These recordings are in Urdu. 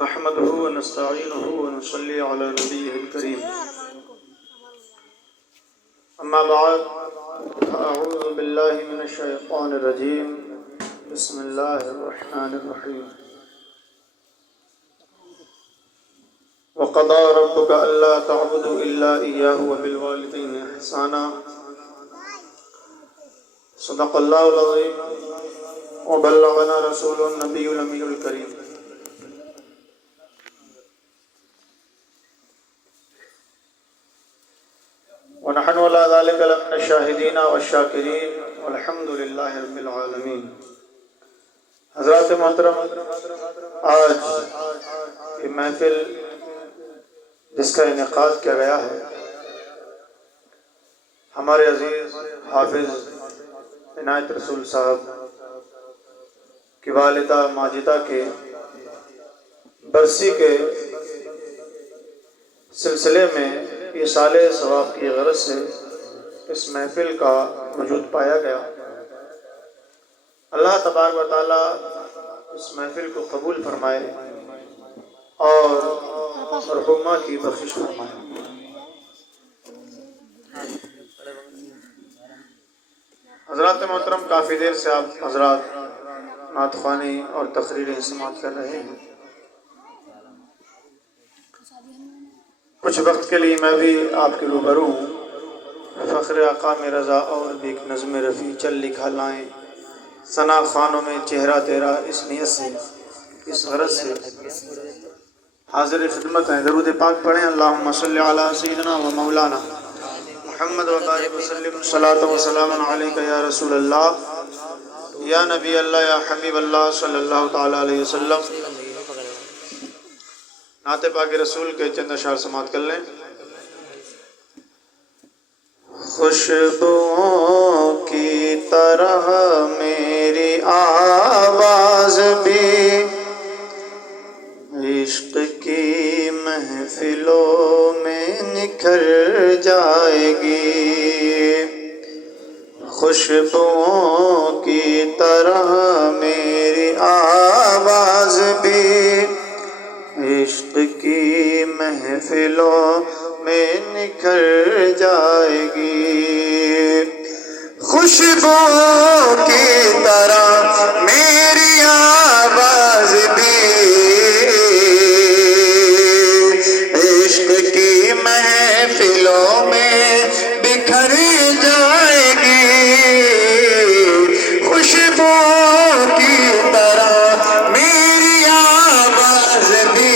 نحمده ونستعينه ونصلي على نبيه الكريم. أما بعد فأعوذ بالله من الشيطان الرجيم. بسم الله الرحمن الرحيم. وقضى ربك ألا تعبدوا إلا إياه وبالوالدين إحسانا. صدق الله العظيم وبلغنا رسول النبي الأمي الكريم. ونحن على ذلك لمن الشاهدين والشاكرين والحمد لله رب العالمين. حضرات محترم، آج یہ محفل جس کا انعقاد کیا گیا ہے ہمارے عزیز حافظ عنایت رسول صاحب کی والدہ ماجدہ کے برسی کے سلسلے میں یہ سال ثواب کی غرض سے اس محفل کا وجود پایا گیا. اللہ تبارک و تعالی اس محفل کو قبول فرمائے اور مرحومہ کی بخشش فرمائے. حضرات محترم، کافی دیر سے آپ حضرات نعت خوانی اور تقریریں سماعت کر رہے ہیں. کچھ وقت کے لیے میں بھی آپ کے روبرو ہوں. فخر آقا میں رضا اور بھی ایک نظم رفیع چل لکھا لائیں ثنا خوانوں میں چہرہ تیرا، اس نیت سے اس غرض سے حاضر خدمت ہیں. درود پاک پڑھیں. اللہم صلی علی سیدنا و مولانا محمد و بارک وسلم صلاۃ و سلام علیک یا رسول اللہ یا نبی اللہ یا حبیب اللہ صلی اللہ تعالی علیہ وسلم. نعت پاک رسول کے چند اشعار سماعت کر لیں. خوشبوؤں کی طرح میری آواز بھی عشق کی محفلوں میں نکھر جائے گی. خوشبوؤں کی طرح میری آواز بھی عشق کی محفلوں میں نکھر جائے گی. خوشبوؤں کی طرح میری آواز بھی عشق کی محفلوں میں بکھر جائے گی. خوشبوؤں کی طرح میری آواز بھی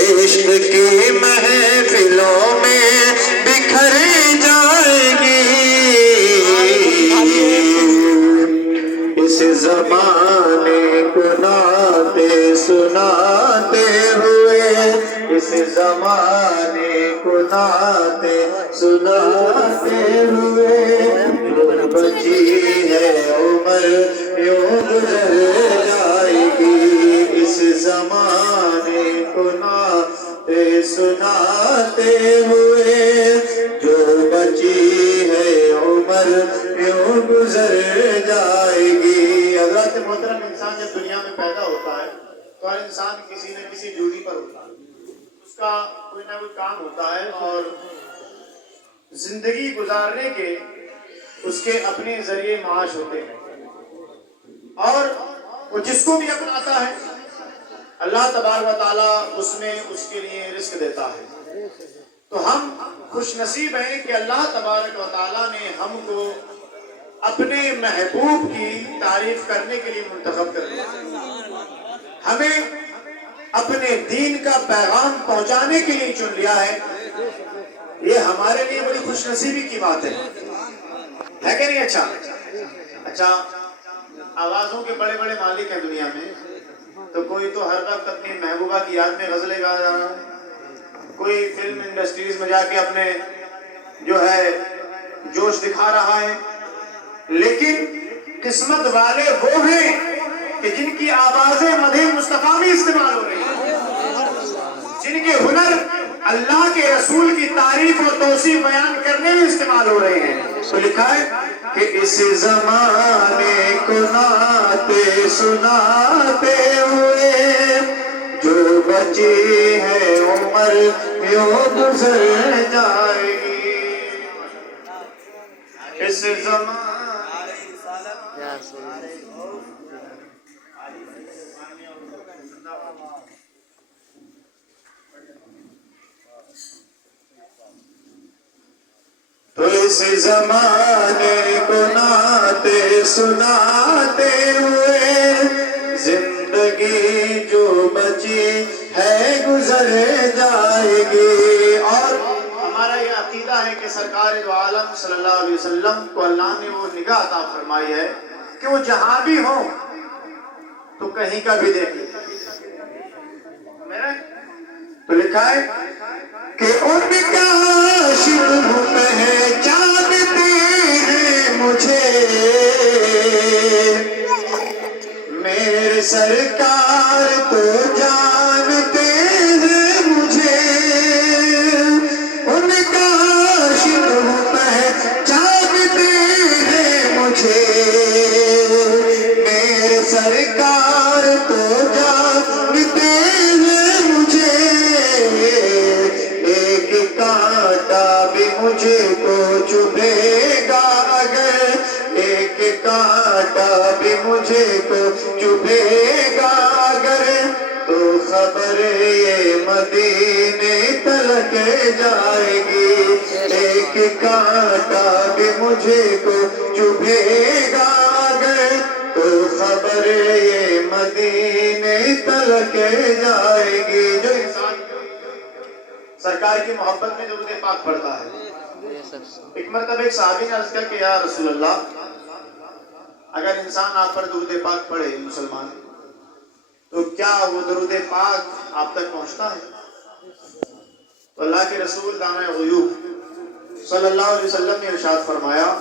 عشق کی محفلوں میں بکھر جائے گی. اس زمانے کو نعتیں سناتے ہوئے، اس زمانے کو نعتیں سناتے ہوئے جو بچی ہے عمر یوں گزر جائے گی. اس زمانے کو نعتیں سناتے ہوئے جو بچی ہے عمر یوں گزر جائے گی. حضرات محترم، انسان جب دنیا میں پیدا ہوتا ہے تو ہر انسان کسی نہ کسی ڈیوٹی پر ہوتا ہے. اس کا کوئی نہ کوئی کام ہوتا ہے اور زندگی گزارنے کے اس کے اپنے ذریعے معاش ہوتے ہیں اور وہ جس کو بھی اپناتا ہے اللہ تبارک و تعالیٰ اس میں اس کے لیے رزق دیتا ہے. تو ہم خوش نصیب ہیں کہ اللہ تبارک و تعالیٰ نے ہم کو اپنے محبوب کی تعریف کرنے کے لیے منتخب کر دیا. ہمیں اپنے دین کا پیغام پہنچانے کے لیے چن لیا ہے. یہ ہمارے لیے بڑی خوش نصیبی کی بات ہے کہ نہیں؟ اچھا، آوازوں کے بڑے بڑے مالک ہیں دنیا میں. تو کوئی تو ہر وقت اپنی محبوبہ کی یاد میں غزلیں گا رہا ہے، کوئی فلم انڈسٹریز میں جا کے اپنے جو ہے جوش دکھا رہا ہے. لیکن قسمت والے وہ ہیں کہ جن کی آوازیں مدح مصطفیٰ میں استعمال ہو رہی ہیں، جن کے ہنر اللہ کے رسول کی تعریف اور توصیف بیان کرنے میں استعمال ہو رہے ہیں. تو لکھا ہے کہ اس زمانے کو نعتیں سناتے ہوئے جو بچی ہے عمر یوں گزر جائے گی. اس زمانے تو اس زمانے کو نعتیں سناتے ہوئے زندگی جو بچی ہے گزر جائے گی. اور ہمارا یہ عقیدہ ہے کہ سرکار دو عالم صلی اللہ علیہ وسلم کو اللہ نے وہ نگاہ عطا فرمائی ہے کہ وہ جہاں بھی ہوں تو کہیں کا بھی دیکھ لیں. تو لکھا ہے کہ ان کا عاشق پہچانتے ہیں مجھے میرے سرکار تو جانتے ہیں مجھے. ان کا عاشق پہچانتے ہیں مجھے میرے سرکار تو جانتے ہیں مجھے. ایک کانٹا بھی مجھے کو چبھے گا اگر ایک کانٹا بھی مجھے کو چبھے گا اگر تو خبر یہ مدینے تلک جائے گی. ایک کانٹا بھی مجھے کو چبھے گا اگر تو خبر یہ مدینے تلک جائے گی. جو انسان سرکار کی محبت میں درود پاک پڑھتا ہے. ایک مرتبہ ایک صحابی نے عرض کیا کہ یا رسول اللہ اگر انسان آپ پر درود پاک پڑھے مسلمان تو کیا وہ درود پاک آپ تک پہنچتا ہے؟ تو اللہ کے رسول دانۂ غیوب صلی اللہ علیہ وسلم نے ارشاد فرمایا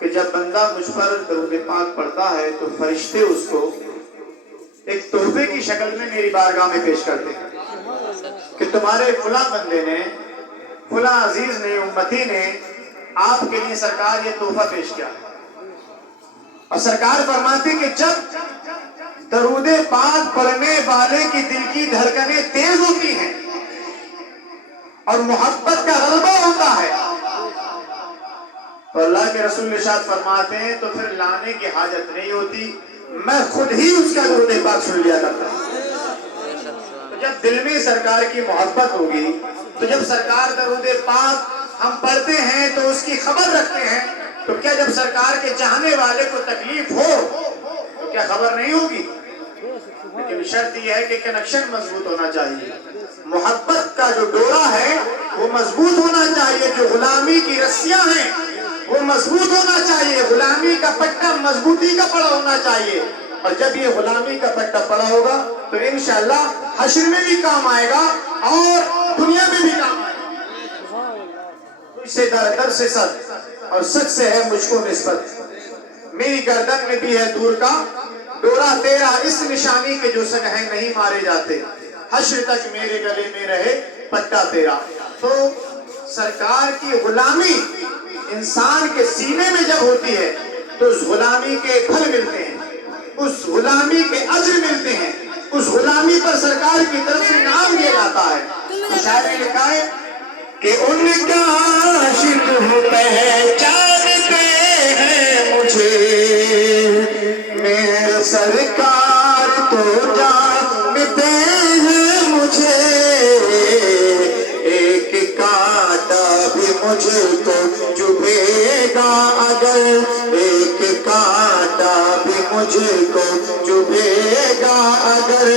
کہ جب بندہ مجھ پر درود پاک پڑھتا ہے تو فرشتے اس کو ایک تحفے کی شکل میں میری بارگاہ میں پیش کرتے ہیں کہ تمہارے فلاں بندے نے فلاں عزیز نے امتی نے آپ کے لیے سرکار یہ تحفہ پیش کیا. اور سرکار فرماتے کہ جب درود پاک پڑھنے والے کی دل کی دھڑکنیں تیز ہوتی ہیں اور محبت کا غلبہ ہوتا ہے تو اللہ کے رسول ارشاد فرماتے ہیں تو پھر لانے کی حاجت نہیں ہوتی میں خود ہی اس کا درود پاک سن لیا کرتا ہوں. جب دل میں سرکار کی محبت ہوگی تو جب سرکار درود پاک ہم پڑھتے ہیں تو اس کی خبر رکھتے ہیں تو کیا جب سرکار کے چاہنے والے کو تکلیف ہو تو کیا خبر نہیں ہوگی؟ لیکن شرط یہ ہے کہ کنیکشن مضبوط ہونا چاہیے. محبت کا جو ڈورا ہے وہ مضبوط ہونا چاہیے. جو غلامی کی رسیاں ہیں وہ مضبوط ہونا چاہیے. غلامی کا پٹا مضبوطی کا پڑا ہونا چاہیے. اور جب یہ غلامی کا پٹا پڑا ہوگا تو انشاءاللہ حشر میں بھی کام آئے گا اور دنیا میں بھی کام آئے گا. تجھ سے در سے سر اور سچ سے ہے مجھ کو نسبت میری گردن میں بھی ہے دور کا ڈورا تیرا اس نشانی کے جو سگ ہیں نہیں مارے جاتے حشر تک میرے گلے میں رہے پٹا تیرا. تو سرکار کی غلامی انسان کے سینے میں جب ہوتی ہے تو اس غلامی کے پھل ملتے ہیں اس غلامی کے اجر ملتے ہیں اس غلامی پر سرکار کی طرف سے انعام دیا جاتا ہے. شاعر نے لکھا ہے کہ ان کا عاشق پہچانتے ہیں مجھے میرے سرکار تو جانتے ہیں مجھے. ایک کانٹا بھی مجھے کو چبھے گا اگر ایک کانٹا بھی مجھے کو چبھے گا اگر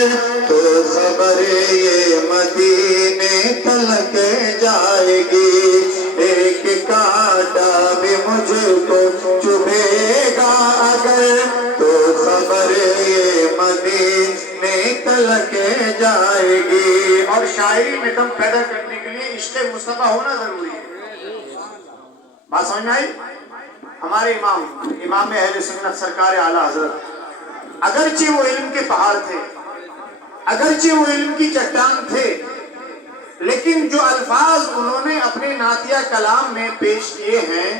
تو خبر یہ مدینے تلک جائے گی. ایک کانٹا بھی مجھے کو چبھے گا اگر تو خبر یہ مدینے تلک جائے گی. اور شاعری میں دم پیدا کرنے کے لیے عشق مصطفیٰ ہونا ضروری ہے. بات سمجھ میں آئی؟ ہمارے امام اہل سنت سرکار اعلیٰ حضرت اگرچہ وہ علم کے پہاڑ تھے اگرچہ وہ علم کی چٹان تھے لیکن جو الفاظ انہوں نے اپنے نعتیہ کلام میں پیش کیے ہیں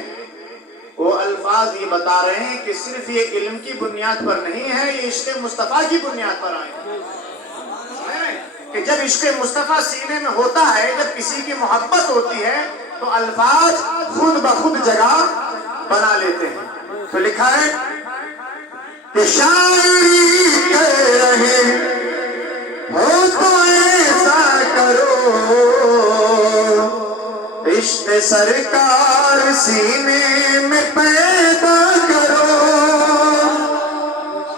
الفاظ یہ بتا رہے ہیں کہ صرف یہ علم کی بنیاد پر نہیں ہے، یہ عشق مصطفیٰ کی بنیاد پر آئے ہیں کہ جب عشق مصطفیٰ سینے میں ہوتا ہے، جب کسی کی محبت ہوتی ہے تو الفاظ خود بخود جگہ بنا لیتے ہیں۔ تو لکھا ہے کہ شاعری کہہ رہے ہو تو ایسا کرو، عشق سرکار سینے میں پیدا کرو۔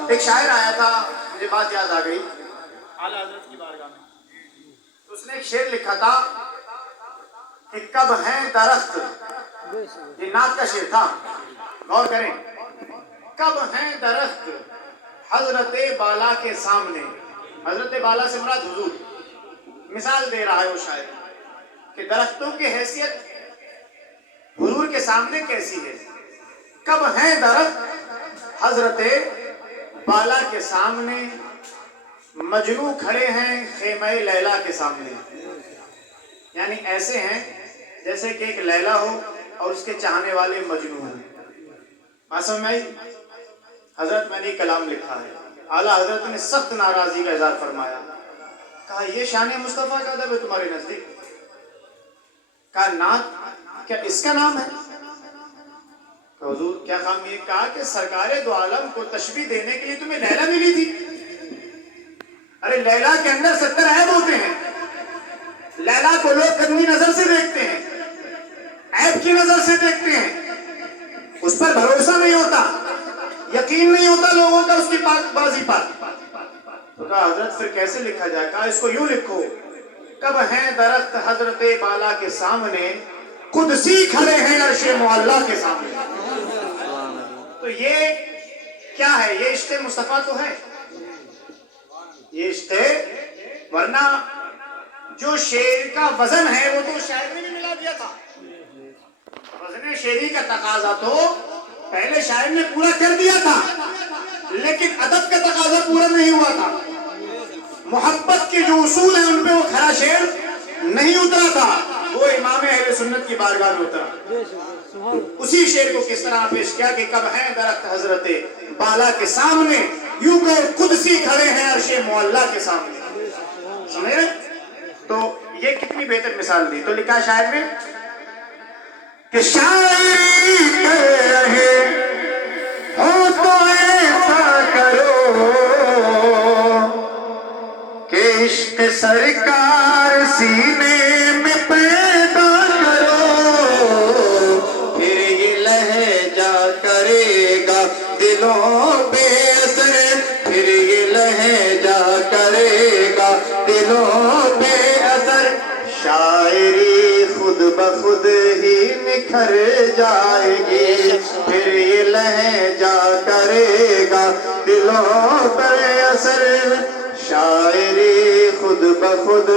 ایک شاعر آیا تھا، مجھے بات یاد آ گئی، اعلیٰ حضرت کی بارگاہ میں، اس نے ایک شعر لکھا تھا کہ کب ہیں درخت، یہ نعت کا شعر تھا، غور کریں، کب ہیں درخت حضرت بالا کے سامنے، حضرت بالا سے مراد حضور، مثال دے رہا ہے وہ شاعر کہ درختوں کی حیثیت حضور کے سامنے کیسی ہے۔ کب ہیں درخت حضرت بالا کے سامنے، مجنو کھڑے ہیں خیمہ لیلا کے سامنے، یعنی ایسے ہیں جیسے کہ ایک لیلا ہو اور اس کے چاہنے والے مجنو ہوں۔ معصوم میں حضرت میں نے کلام لکھا ہے، اعلیٰ حضرت نے سخت ناراضی کا اظہار فرمایا، کہا یہ شان مصطفیٰ کا ادب ہے تمہارے نزدیک؟ کہا نعت کیا اس کا نام ہے؟ کہ حضور کیا خام یہ کہا کہ سرکار دو عالم کو تشبیہ دینے کے لیے تمہیں لیلا ملی تھی؟ ارے لیلا کے اندر 70 عیب ہوتے ہیں، لیلا کو لوگ گندی نظر سے دیکھتے ہیں، عیب کی نظر سے دیکھتے ہیں، اس پر بھروسہ نہیں ہوتا، یقین نہیں ہوتا لوگوں کا اس کی پاک بازی پر۔ تو کہا حضرت پھر کیسے لکھا جائے؟ کہا اس کو یوں لکھو، کب ہیں درخت حضرت بالا کے سامنے، قدسی کھڑے ہیں عرش معلا کے سامنے۔ تو یہ کیا ہے؟ یہ عشق مصطفیٰ تو ہے، یہ عشق ہے، ورنہ جو شعر کا وزن ہے وہ تو شاعر نے بھی ملا دیا تھا۔ وزن شعری کا تقاضا تو پہلے شاعر نے پورا کر دیا تھا، لیکن ادب کا تقاضا پورا نہیں ہوا تھا، محبت کے جو اصول ہیں ان پہ وہ کھرا شعر نہیں اترا تھا، وہ امام اہل سنت کی بارگاہ میں اترا۔ اسی شعر کو کس طرح پیش کیا کہ کب ہیں درخت حضرت بالا کے سامنے، یوں کہ قدسی کھڑے ہیں عرش معلا کے سامنے۔ سمجھ رہے؟ تو یہ کتنی بہتر مثال دی۔ تو لکھا شاعر نے کہ شاعری کہہ رہے ہو تو ایسا کرو کہ عشق سرکار سینے میں پیدا کرو، پھر یہ لہجہ کرے گا دلوں پہ اثر، پھر یہ لہجہ کرے گا دلوں پہ اثر، شاعری خود بخود ہی نکھر جائے گی، پھر یہ لہجہ کرے گا دلوں پر اثر، شاعری خود بخود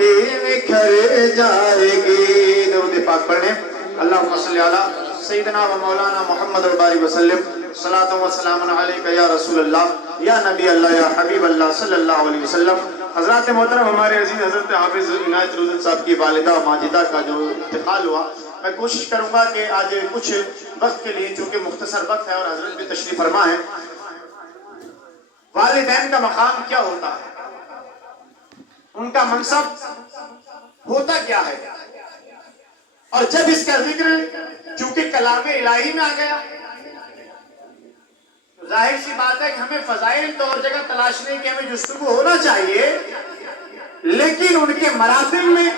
ہی نکھر جائے گی۔ درود پاک پڑھیں، اللہم صلی علی سیدنا و مولانا محمد الباری وسلم، صلاۃ و سلام علیکہ یا رسول اللہ یا نبی اللہ یا حبیب اللہ صلی اللہ علیہ وسلم۔ حضرات محترم، ہمارے عزیز حضرت حافظ عنایت روزن صاحب کی والدہ ماجدہ کا جو انتقال ہوا، میں کوشش کروں گا کہ آج کچھ وقت کے لیے، چونکہ مختصر وقت ہے اور حضرت بھی تشریف فرما ہے، والدین کا مقام کیا ہوتا ہے، ان کا منصب ہوتا کیا ہے، اور جب اس کا ذکر چونکہ کلام الہی میں آ گیا، ظاہر سی بات ہے کہ ہمیں فضائل تو اور جگہ تلاشنے کی ہمیں جستجو ہونا چاہیے، لیکن ان کے مراتب میں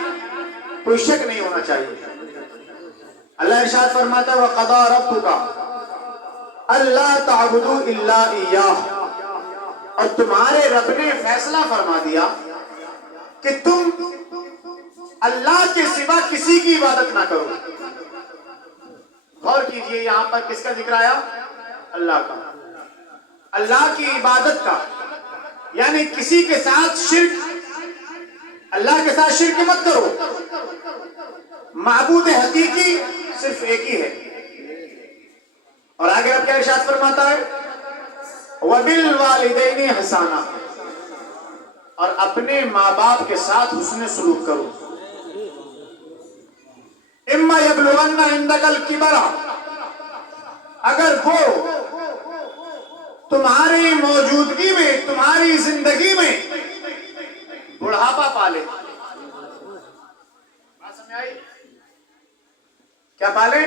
کوئی شک نہیں ہونا چاہیے۔ اللہ ارشاد فرماتا ہے وَقَضَىٰ رَبُّكَ أَلَّا تَعْبُدُوا إِلَّا إِيَّاهُ، اور تمہارے رب نے فیصلہ فرما دیا کہ تم اللہ کے سوا کسی کی عبادت نہ کرو۔ غور کیجئے، یہاں پر کس کا ذکر آیا؟ اللہ کا، اللہ کی عبادت کا، یعنی کسی کے ساتھ شرک، اللہ کے ساتھ شرک مت کرو، معبود حقیقی صرف ایک ہی ہے۔ اور آگے رب کیا ارشاد فرماتا ہے وَبِالْوَالِدَيْنِ حَسَانًا، اور اپنے ماں باپ کے ساتھ حسن سلوک کرو۔ إِمَّا يَبْلُغَنَّ عِندَكَ الْكِبَرَ اگر وہ تمہاری موجودگی میں، تمہاری زندگی میں بڑھاپا پالے، بات سمجھ آئی؟ کیا پالے؟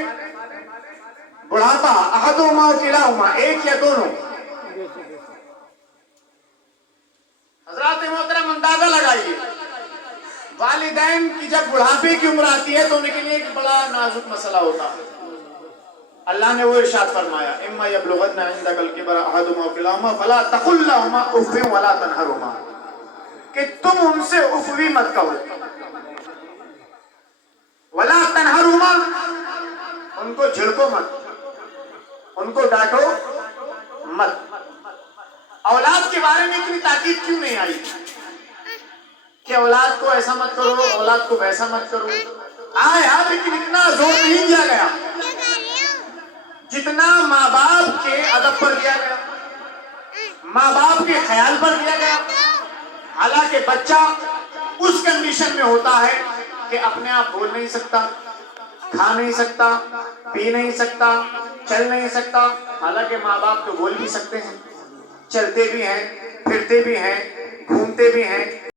بڑھاپا، احدہما و کلاہما، ایک یا دونوں۔ حضرات محترم اندازہ لگائیے، والدین کی جب بڑھاپے کی عمر آتی ہے تو ان کے لیے ایک بڑا نازک مسئلہ ہوتا ہے۔ اللہ نے وہ ارشاد فرمایا اما یبلغن عندک الکبر احدہما و کلاہما فلا تقل لہما اف ولا تنہرہما، کہ تم ان سے اف بھی مت کہو، ولا تنہرہما، ان کو جھڑکو مت، ان کو ڈانٹو مت۔ اولاد کے بارے میں اتنی تاکید کیوں نہیں آئی کہ اولاد کو ایسا مت کرو، اولاد کو ویسا مت کرو؟ آیا لیکن اتنا زور نہیں دیا گیا جتنا ماں باپ کے ادب پر دیا گیا، ماں باپ کے خیال پر دیا گیا۔ حالانکہ بچہ اس کنڈیشن میں ہوتا ہے کہ اپنے آپ بول نہیں سکتا، کھا نہیں سکتا، پی نہیں سکتا، چل نہیں سکتا، حالانکہ ماں باپ تو بول بھی سکتے ہیں، چلتے بھی ہیں، پھرتے بھی ہیں، گھومتے بھی ہیں،